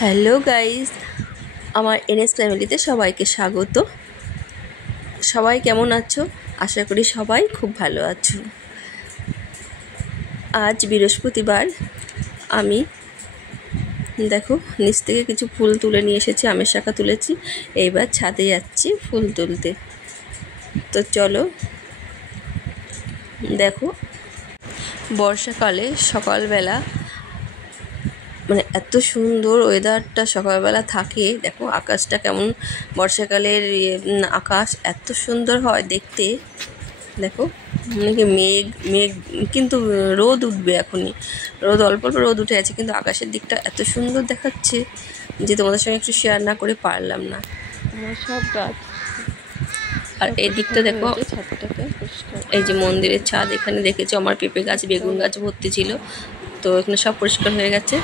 Hello guys, আমার NS ফ্যামিলিতে সবাইকে স্বাগত। সবাই কেমন আছো? আশা করি সবাই খুব ভালো আছো। আজ বৃহস্পতিবার। আমি দেখো নিচ থেকে কিছু ফুল তুলে নিয়ে এসেছি, আমের শাখা তুলেছি। এইবার ছাদে যাচ্ছি ফুল তুলতে। তো চলো, দেখো বর্ষাকালে সকালবেলা মানে এত সুন্দর ওয়েদারটা সকালবেলা থাকে। দেখো আকাশটা কেমন, বর্ষাকালের আকাশ এত সুন্দর হয় দেখতে। দেখো মানে মেঘ মেঘ কিন্তু রোদ উঠবে এখনই, রোদ অল্প অল্প রোদ উঠে আছে, কিন্তু আকাশের দিকটা এত সুন্দর দেখাচ্ছে যে তোমাদের সঙ্গে একটু শেয়ার না করে পারলাম না। সব গাছ আর এই দিকটা দেখো, এই যে মন্দিরের ছাদ, এখানে দেখেছো আমার পেঁপে গাছ বেগুন গাছ ভর্তি ছিল, তো এখানে সব পরিষ্কার হয়ে গেছে।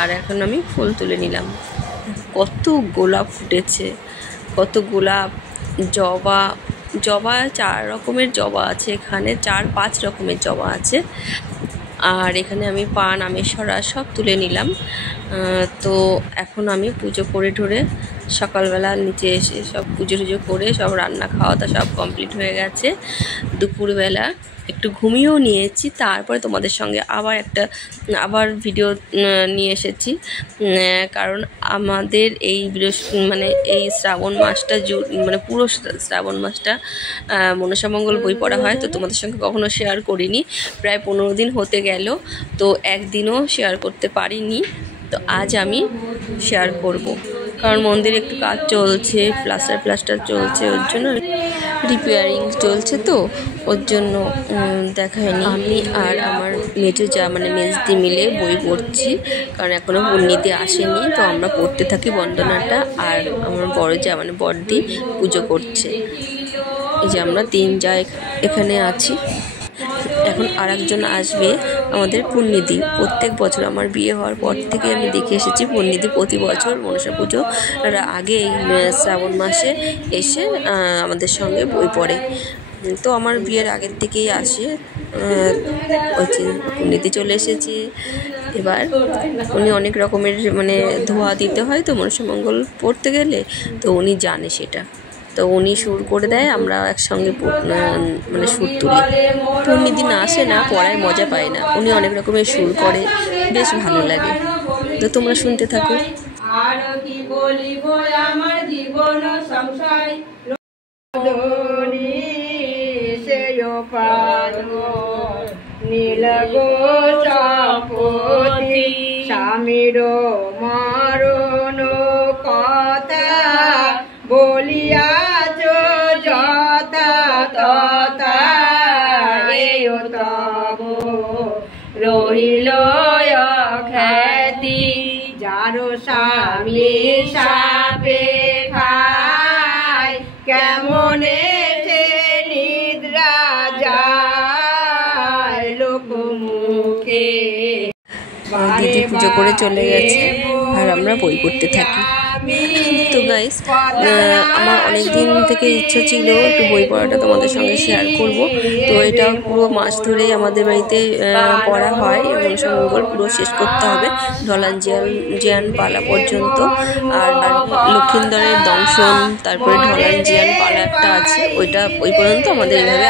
আর এখন আমি ফুল তুলে নিলাম। কত গোলাপ ফুটেছে, কত গোলাপ, জবা, জবা 4 রকমের জবা আছে এখানে, 4-5 রকমের জবা আছে। আর এখানে আমি পান, আমের সরা সব তুলে নিলাম। তো এখন আমি পুজো করে ঠরে সকালবেলা নিচে এসে সব পুজো টুজো করে সব রান্না খাওয়া দাওয়া সব কমপ্লিট হয়ে গেছে। দুপুরবেলা একটু ঘুমিয়েও নিয়েছি, তারপরে তোমাদের সঙ্গে আবার ভিডিও নিয়ে এসেছি। কারণ আমাদের এই মানে এই শ্রাবণ মাসটা মানে পুরো শ্রাবণ মাসটা মনসামঙ্গল বই পড়া হয়। তো তোমাদের সঙ্গে কখনো শেয়ার করিনি, প্রায় 15 দিন হতে গেল, তো একদিনও শেয়ার করতে পারিনি। তো আজ আমি শেয়ার করব, কারণ মন্দিরে একটু কাজ চলছে, প্লাস্টার চলছে, ওর জন্য রিপেয়ারিং চলছে, তো ওর জন্য দেখায়নি। আমি আর আমার মেজদি মিলে বই পড়ছি, কারণ এখনও পূর্ণিতি আসেনি। তো আমরা পড়তে থাকি বন্দনাটা, আর আমার বড় বড়দি পুজো করছে। এই যে আমরা 3 যা এখানে আছি। এখন আর একজন আসবে, আমাদের পূর্ণিদি। প্রত্যেক বছর আমার বিয়ে হওয়ার পর থেকে আমি দেখে এসেছি পূর্ণিদি প্রতি বছর মনসা পুজোর আগে এই শ্রাবণ মাসে এসে আমাদের সঙ্গে বই পড়ে। তো আমার বিয়ের আগের থেকেই আসে। পূর্ণিদি চলে এসেছে। এবার উনি অনেক রকমের মানে ধোয়া দিতে হয় তো মনসামঙ্গল পড়তে গেলে, তো উনি জানে সেটা। তো উনি সুর করে দেয়, আমরা একসঙ্গে মানে সুর তুলি। পূর্ণিদি না আসে না, পড়ায় মজা পায় না, উনি অনেক রকমের সুর করে, বেশ ভালো লাগে। তো তোমরা শুনতে থাকো। আর কি বলিব আমার জীবন সংসার নীলগো চাপতি স্বামীর মরণ কথা বলিয়াছ যথা তথা এও তব রহিল খ্যাতি যার স্বামী সাপে খায় কেমনে সে নিদ্রা যায় লোক মুখে। দিদি পুজো করে চলে গেছে আর আমরা বই পড়তে থাকি। তো গাইস, আমার অনেক দিন থেকে ইচ্ছা ছিল একটু বই পড়াটা তোমাদের সঙ্গে শেয়ার করব। তো এটা পুরো মাস ধরেই আমাদের বাড়িতে পড়া হয়, মনসামঙ্গল পুরো শেষ করতে হবে, ঢলান জিয়ান পালা পর্যন্ত। আর লক্ষিন্দরের দংশন, তারপরে ঢলান জিয়ান পালা একটা আছে, ওই পর্যন্ত আমাদের এইভাবে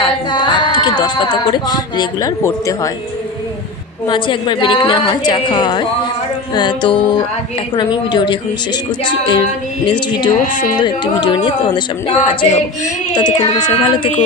8 থেকে 10 পাতা করে রেগুলার পড়তে হয়। মাঝে একবার ব্রেক নেওয়া হয়, চা খাওয়া হয়। তো এখন আমি ভিডিওটি এখন শেষ করছি। এর নেক্সট ভিডিও, সুন্দর একটি ভিডিও নিয়ে তোমাদের সামনে হাজির হব। ততক্ষণ তোমরা সবাই ভালো থেকো।